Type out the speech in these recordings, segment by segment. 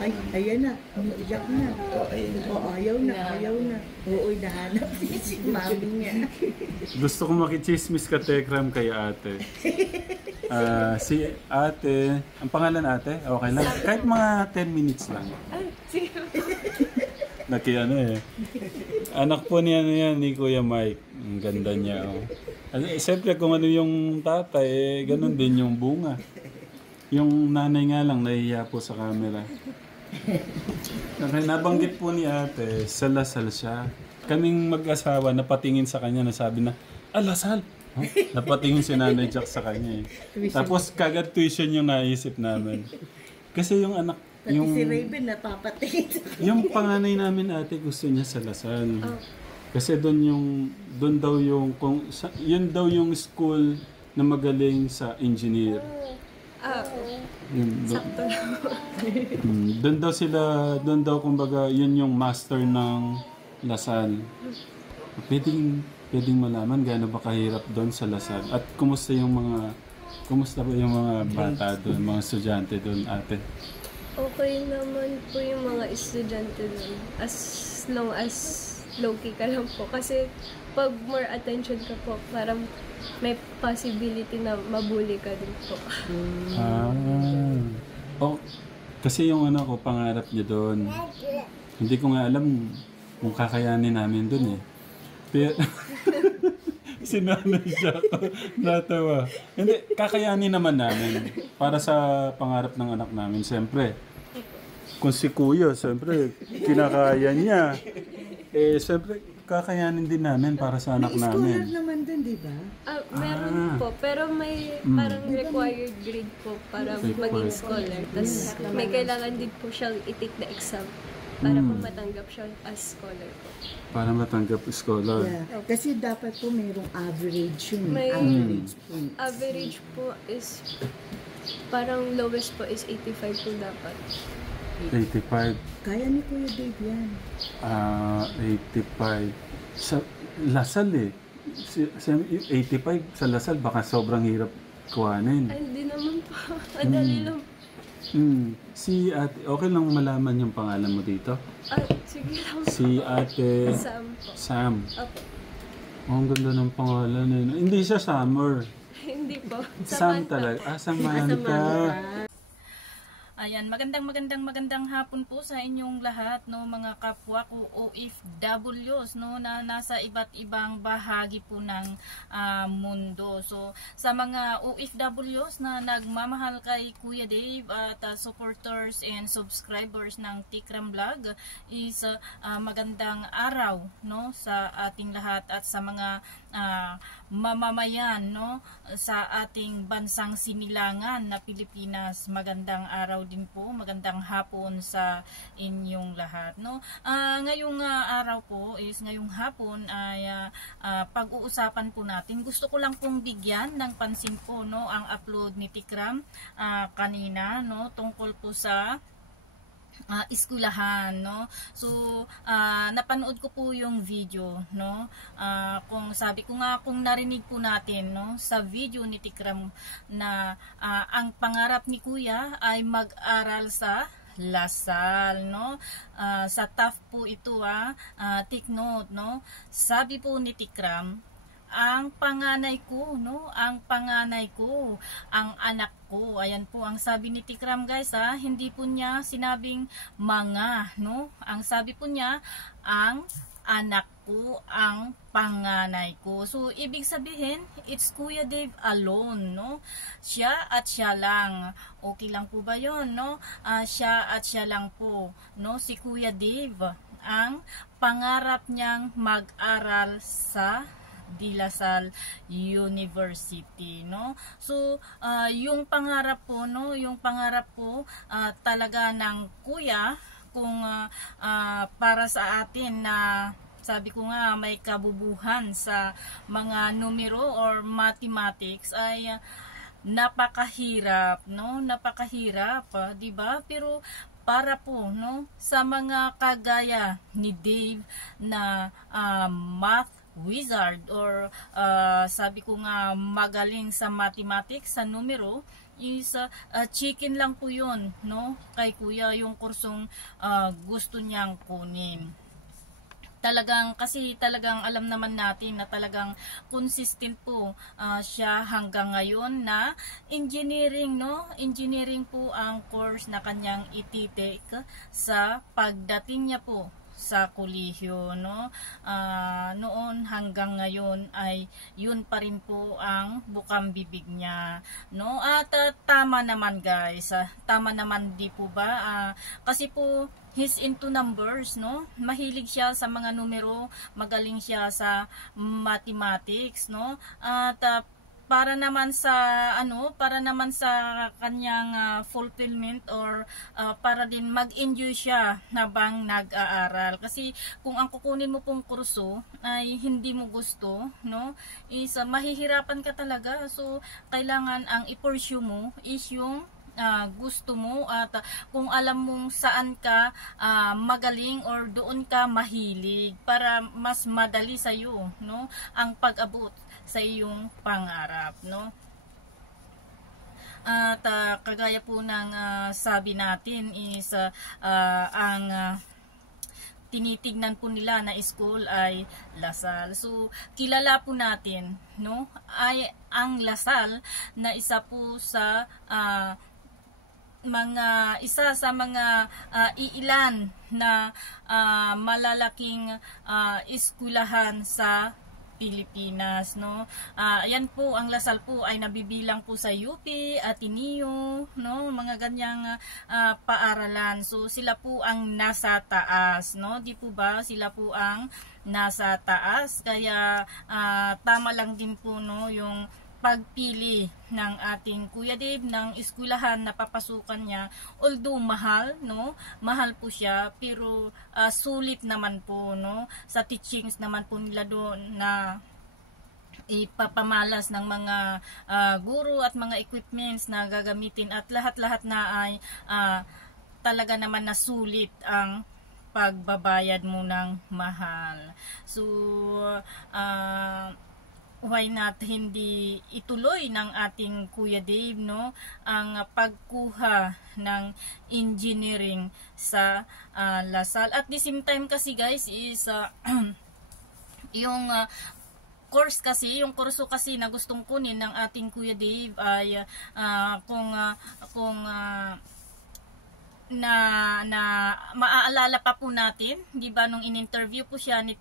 Ay, ayan na. Umiiyak na. Ayaw na, ayaw na. Oo, nahanap si mami niya. Gusto ko makichismis ka, Tekram, kay ate. Si ate, ang pangalan ate? Okay lang. Kahit mga 10 minutes lang. Sige. Anak po niya ni Kuya Mike. Ang ganda niya. Oh. Siyempre kung ano yung tatay, ganun din yung bunga. Yung nanay nga lang, nahihiya po sa camera. Nabanggit po ni ate, sa Lasal siya. Kaming mag-asawa, napatingin sa kanya, nasabi na, Lasal! Huh? Napatingin si Nanay Jack sa kanya eh. Tapos kagad tuition yung naisip namin. Kasi yung anak, yung, si Raven napapatingin sa kanya. Yung panganay namin ate, gusto niya sa Lasal. Kasi doon daw yung, yun daw yung school na magaling sa engineer. Sakto lang. Doon daw kumbaga yun yung master ng Lasal. Pwedeng malaman gaano ba kahirap doon sa Lasal at kumusta ba yung mga bata doon, mga estudyante doon, ate? Okay naman po yung mga estudyante doon. As long as low-key ka lang po. Kasi pag more attention ka po, parang may possibility na mabully ka din po. Kasi yung anak ko, pangarap niya doon. Hindi ko nga alam kung kakayanin namin doon eh. Pero, sinanay siya ako. Natawa. Hindi, kakayanin naman namin. Para sa pangarap ng anak namin, siyempre. Kung si Kuya, siyempre, kinakaya niya. Siyempre, kakayanin din namin para sa anak namin. Scholar naman din, di ba? Meron po, pero may parang required grade po para maging scholar. Tapos may kailangan din po siyang i-take na exam para po matanggap siya as scholar po. Para matanggap scholar. Yeah. Kasi dapat po mayroong average yun. May Average points. average po is parang lowest po is 85 po dapat. 85. Kaya ni Kuya Dave yan. 85. Sa Lasal eh. 85 sa Lasal, baka sobrang hirap kuhanin. Ay, hindi naman po. Madali lang. Si ate, okay lang malaman yung pangalan mo dito? Sige lang. Si ate Sam po. Sam. Opo. Oh, ang ganda ng pangalan eh. Hindi siya Summer. Hindi po. Sam talaga. Samantha. Ayan, magandang hapon po sa inyong lahat, no, mga kapwa ko OFWs, no, na nasa iba't ibang bahagi po ng mundo. So, sa mga OFWs na nagmamahal kay Kuya Dave at supporters and subscribers ng Tikram Vlog is magandang araw, no, sa ating lahat at sa mga mamamayan, no, sa ating bansang sinilangan na Pilipinas. Magandang araw din po, magandang hapon sa inyong lahat, no. Ngayong araw po is ngayong hapon ay pag-uusapan po natin. Gusto ko lang pong bigyan ng pansin po, no, ang upload ni Tikram kanina, no, tungkol po sa eskwelahan, no. So napanood ko po yung video, no. Kung sabi ko nga, kung narinig po natin, no, sa video ni Tikram na ang pangarap ni Kuya ay mag-aral sa Lasal, no. Sa TAF po ito, take note, no. Sabi po ni Tikram, ang panganay ko, no, ang anak ko. Ayan po ang sabi ni Tikram, guys, hindi po niya sinabing mga, no. Ang sabi po niya, ang anak ko, ang panganay ko. So, ibig sabihin, it's Kuya Dave alone, no. Siya at siya lang. Okay lang po ba yun, no? Siya at siya lang po, no. Si Kuya Dave, ang pangarap niyang mag-aral sa De La Salle University, no. So yung pangarap po, no, yung pangarap po talaga ng Kuya, kung para sa atin na sabi ko nga may kabubuhan sa mga numero or mathematics ay napakahirap, no, napakahirap, di ba? Pero para po, no, sa mga kagaya ni Dave na math wizard or sabi ko nga magaling sa mathematics, sa numero, is chicken lang po yun, no? Kay kuya yung kursong gusto niyang kunin. Talagang alam naman natin na talagang consistent po siya hanggang ngayon na engineering, no? Engineering po ang course na kanyang ititake sa pagdating niya po sa kolehiyo, no? Noon hanggang ngayon ay yun pa rin po ang bukang bibig niya, no? At tama naman guys, tama naman di po ba? Kasi po he's into numbers, no? Mahilig siya sa mga numero, magaling siya sa mathematics, no? At para naman sa kanyang fulfillment or para din mag-enjoy siya habang nag-aaral. Kasi kung ang kukunin mo pong kurso ay hindi mo gusto, no? Is mahihirapan ka talaga. So kailangan ang i-pursue mo is yung gusto mo at kung alam mong saan ka magaling or doon ka mahilig para mas madali sa iyo, no, ang pag-abot sa iyong pangarap, no. At kagaya po ng sabi natin is ang tinitignan po nila na school ay Lasal. So kilala po natin, no, ay ang Lasal na isa po sa isa sa mga iilan na malalaking eskwelahan sa Pilipinas, no. Ayan po, ang Lasal po ay nabibilang po sa UP, Ateneo, no, mga ganyang paaralan. So sila po ang nasa taas, no, di po ba? Sila po ang nasa taas, kaya tama lang din po, no, yung pagpili ng ating Kuya Dave ng eskwelahan na papasukan niya. Although mahal, no, mahal po siya, pero sulit naman po, no, sa teachings naman po nila doon na ipapamalas ng mga guro at mga equipments na gagamitin at lahat-lahat na ay talaga naman na sulit ang pagbabayad mo ng mahal. So why not hindi ituloy ng ating Kuya Dave, no, ang pagkuha ng engineering sa Lasal. At the same time kasi guys is yung course kasi, yung kurso kasi na gustong kunin ng ating Kuya Dave ay kung maaalala pa po natin, di ba, nung in-interview po siya ni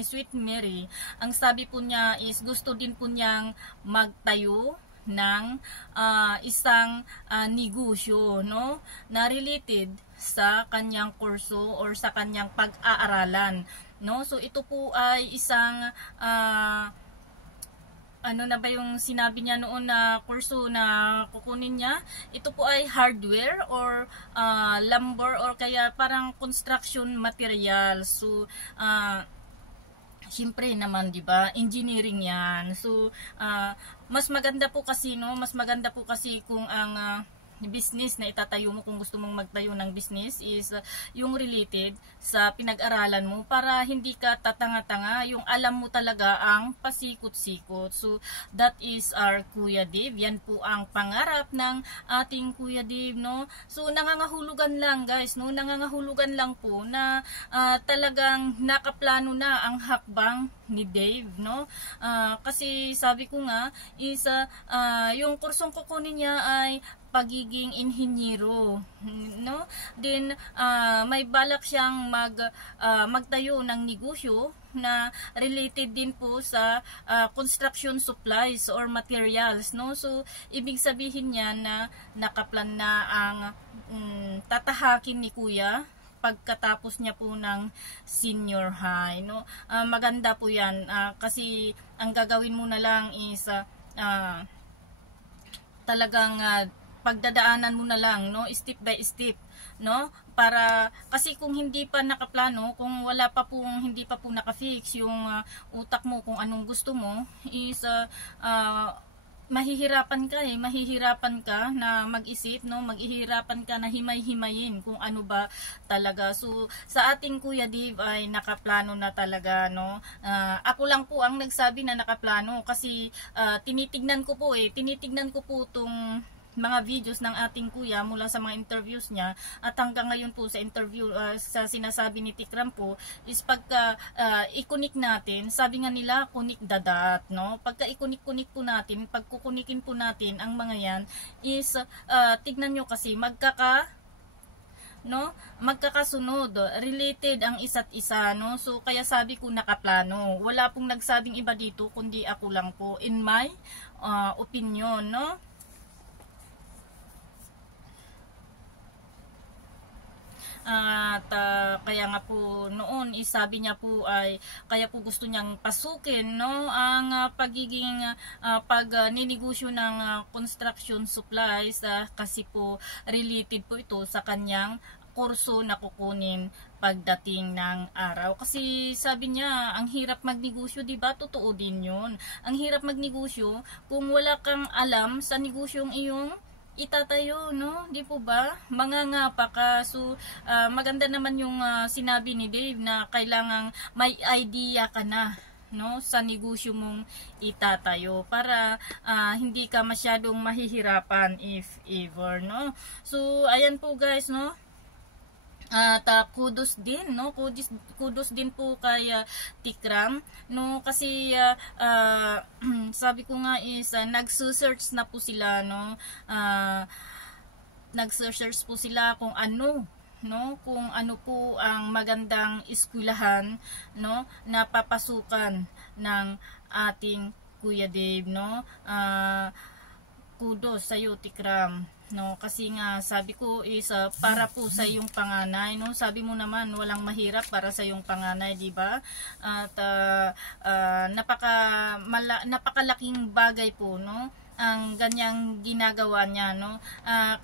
Sweet Mary, ang sabi po niya is gusto din po niyang magtayo ng isang negosyo, no, na related sa kanyang kurso or sa kanyang pag-aaralan, no. So ito po ay isang ano na ba yung sinabi niya noon na kurso na kukunin niya? Ito po ay hardware or lumber or kaya parang construction material. So siyempre naman, di ba, engineering yan. So mas maganda po kasi, no, mas maganda po kasi kung ang business na itatayo mo, kung gusto mong magtayo ng business, is yung related sa pinag-aralan mo para hindi ka tatanga-tanga, yung alam mo talaga ang pasikot-sikot. So that is our Kuya Dave. Yan po ang pangarap ng ating Kuya Dave, no. So nangangahulugan lang guys, no, nangangahulugan lang po na talagang nakaplano na ang hakbang ni Dave, no. Kasi sabi ko nga is yung kursong kukunin niya ay pagiging inhinyero, no. Then may balak siyang magtayo ng negosyo na related din po sa construction supplies or materials, no. So ibig sabihin niya na nakaplan na ang tatahakin ni Kuya pagkatapos niya po ng senior high, no. Maganda po yan, kasi ang gagawin mo na lang is talagang pagdadaanan mo na lang, no, step by step, no, para kasi kung hindi pa nakaplano, kung hindi pa po naka-fix yung utak mo kung anong gusto mo, is mahihirapan ka na mag-isip, no, maghihirapan ka na himay-himayin kung ano ba talaga. So sa ating Kuya Dave ay nakaplano na talaga, no. Ako lang po ang nagsabi na nakaplano kasi tinitignan ko po tong mga videos ng ating kuya mula sa mga interviews niya, at hanggang ngayon po sa interview sa sinasabi ni Tikram po is pagka i-connect natin, sabi nga nila connect the dot, no? Pagka i-connect po natin, pagkukunikin po natin ang mga yan is tignan nyo kasi magkakasunod, related ang isa't isa, no? So kaya sabi ko nakaplano. Wala pong nagsabing iba dito kundi ako lang po, in my opinion, no? At kaya nga po noon sabi niya po ay kaya po gusto niyang pasukin, no, ang pagiging pagninegosyo ng construction supplies kasi po related po ito sa kanyang kurso na kukunin pagdating ng araw. Kasi sabi niya, ang hirap magnegosyo, di ba? Totoo din yun. Ang hirap magnegosyo kung wala kang alam sa negosyong iyong itatayo, no? Di po ba? Mangangapa ka. So, maganda naman yung sinabi ni Dave na kailangang may idea ka na, no, sa negosyo mong itatayo para hindi ka masyadong mahihirapan if ever, no? So, ayan po guys, no? At kudos din, no, kudos din po kay Tikram, no, kasi sabi ko nga is nagsearch na po sila, no, nagsearch po sila kung ano, no, kung ano po ang magandang eskwelahan, no, na papasukan ng ating Kuya Dave, no. Kudos sa iyo, Tikram, no, kasi nga sabi ko is para po sa iyong panganay, no. Sabi mo naman walang mahirap para sa iyong panganay, di ba? At napakalaking bagay po, no, ang ganyang ginagawa niya, no.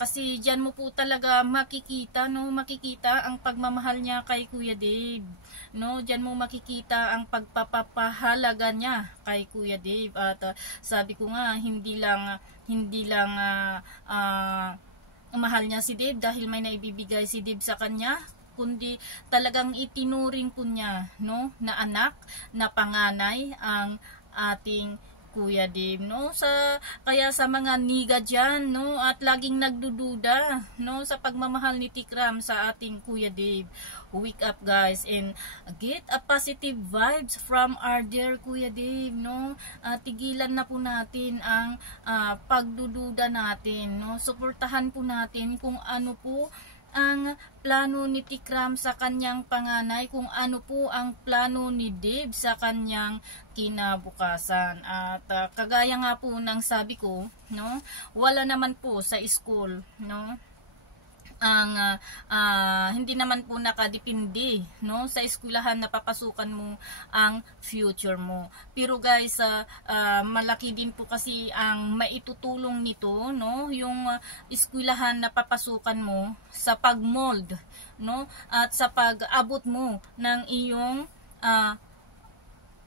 Kasi diyan mo po talaga makikita, no, makikita ang pagmamahal niya kay Kuya Dave, no. Diyan mo makikita ang pagpapahalaga niya kay Kuya Dave. At sabi ko nga hindi lang mahal niya si Dave dahil may naibibigay si Dave sa kanya, kundi talagang itinuring po niya, no, na anak, na panganay ang ating Kuya Dave, no. Kaya sa mga niga dyan, no, at laging nagdududa, no, sa pagmamahal ni Tikram sa ating Kuya Dave, wake up guys and get a positive vibes from our dear Kuya Dave, no. Tigilan na po natin ang pagdududa natin, no. Suportahan po natin kung ano po ang plano ni Tikram sa kanyang panganay, kung ano po ang plano ni Dave sa kanyang kinabukasan. At kagaya nga po ng sabi ko, no, wala naman po sa school, no, ang hindi naman po nakadepende, no, sa eskwelahan na papasukan mo ang future mo. Pero guys, malaki din po kasi ang maitutulong nito, no, yung eskwelahan na papasukan mo sa pagmold, no, at sa pag-abot mo ng iyong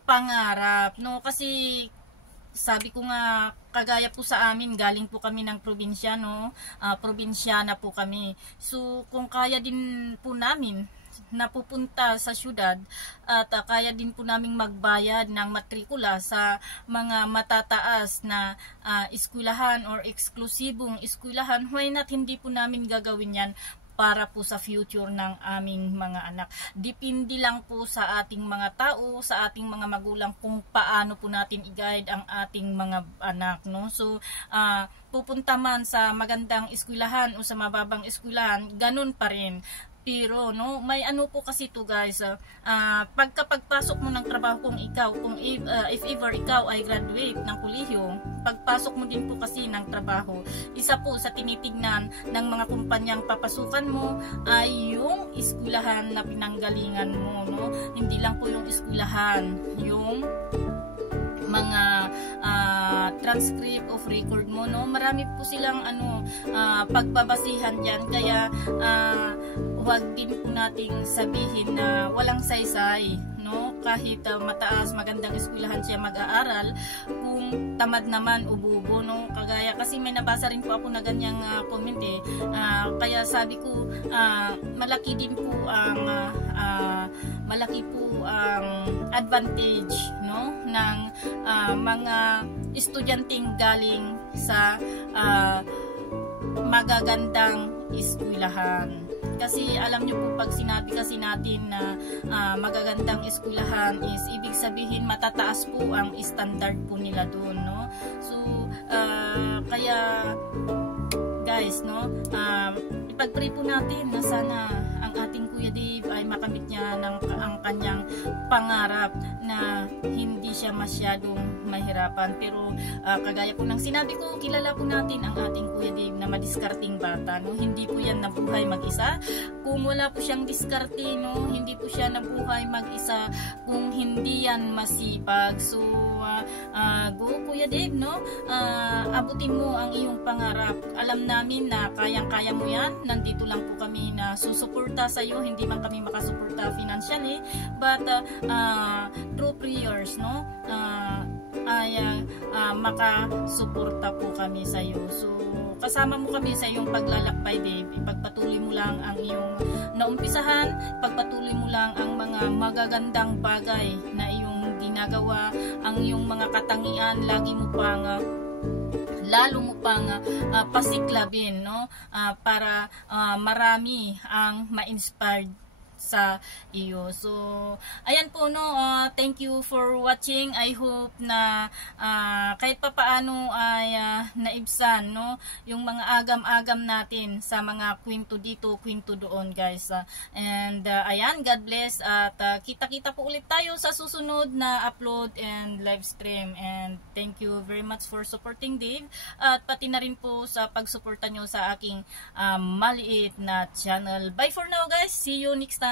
pangarap, no. Kasi sabi ko nga, kagaya po sa amin, galing po kami ng probinsya, no, probinsyana po kami. So kung kaya din po namin napupunta sa syudad at kaya din po naming magbayad ng matrikula sa mga matataas na eskwelahan or eksklusibong eskwelahan, why not hindi po namin gagawin yan para po sa future ng aming mga anak. Depende lang po sa ating mga tao, sa ating mga magulang kung paano po natin i-guide ang ating mga anak, no. So pupunta man sa magandang eskwelahan o sa mababang eskwelahan, ganun pa rin. Pero no, may ano po kasi to guys, pagkapagpasok mo ng trabaho, kung if ever ikaw ay graduate ng kolehiyo, pagpasok mo din po kasi ng trabaho, isa po sa tinitignan ng mga kumpanyang papasukan mo ay yung eskwelahan na pinanggalingan mo, no. Hindi lang po yung eskwelahan, yung mga transcript of record mo, no. Marami po silang pagbabasihan diyan, kaya huwag din po nating sabihin na walang saysay, no, kahit mataas, magandang eskwelahan siya mag-aaral, kung tamad naman o bubo, no. Kagaya kasi may nabasa rin po ako na ganyang comment kaya sabi ko malaki din po ang advantage, no, ng mga estudyanteng galing sa magagandang eskwelahan. Kasi alam nyo po, pag sinabi kasi natin na magagandang eskwelahan is ibig sabihin matataas po ang standard po nila doon, no? So kaya guys, no, ipag-pray po natin na sana ang ating Kuya Dave ay makamit niya ang kanyang pangarap na hindi siya masyadong mahirapan. Pero kagaya po ng sinabi ko, kilala po natin ang ating Kuya Dave na madiskarting bata, no? Hindi po yan nabuhay mag-isa. Kung wala po siyang diskarte, no, hindi po siya nabuhay mag-isa kung hindi yan masipag. So go Kuya Dave, no, abutin mo ang iyong pangarap. Alam namin na kayang-kaya mo yan. Nandito lang po kami na susuporta sa iyo. Hindi man kami makasuporta financially, but through prayers, no, ay makasuporta po kami sa iyo. So kasama mo kami sa iyong paglalakbay, Dave. Ipagpatuloy mo lang ang iyong naumpisahan, pagpatuloy mo lang ang mga magagandang bagay na iyong ginagawa, ang iyong mga katangian, lagi mo pang lalo mo pang pasiklabin, no, para marami ang ma-inspired sa iyo. So ayan po, no, thank you for watching. I hope na kahit papaano ay naibsan, no, yung mga agam-agam natin sa mga kwento dito, kwento doon, guys. And ayan, God bless, at kita-kita po ulit tayo sa susunod na upload and live stream. And thank you very much for supporting Dave, at pati na rin po sa pagsuporta nyo sa aking maliit na channel. Bye for now, guys. See you next time.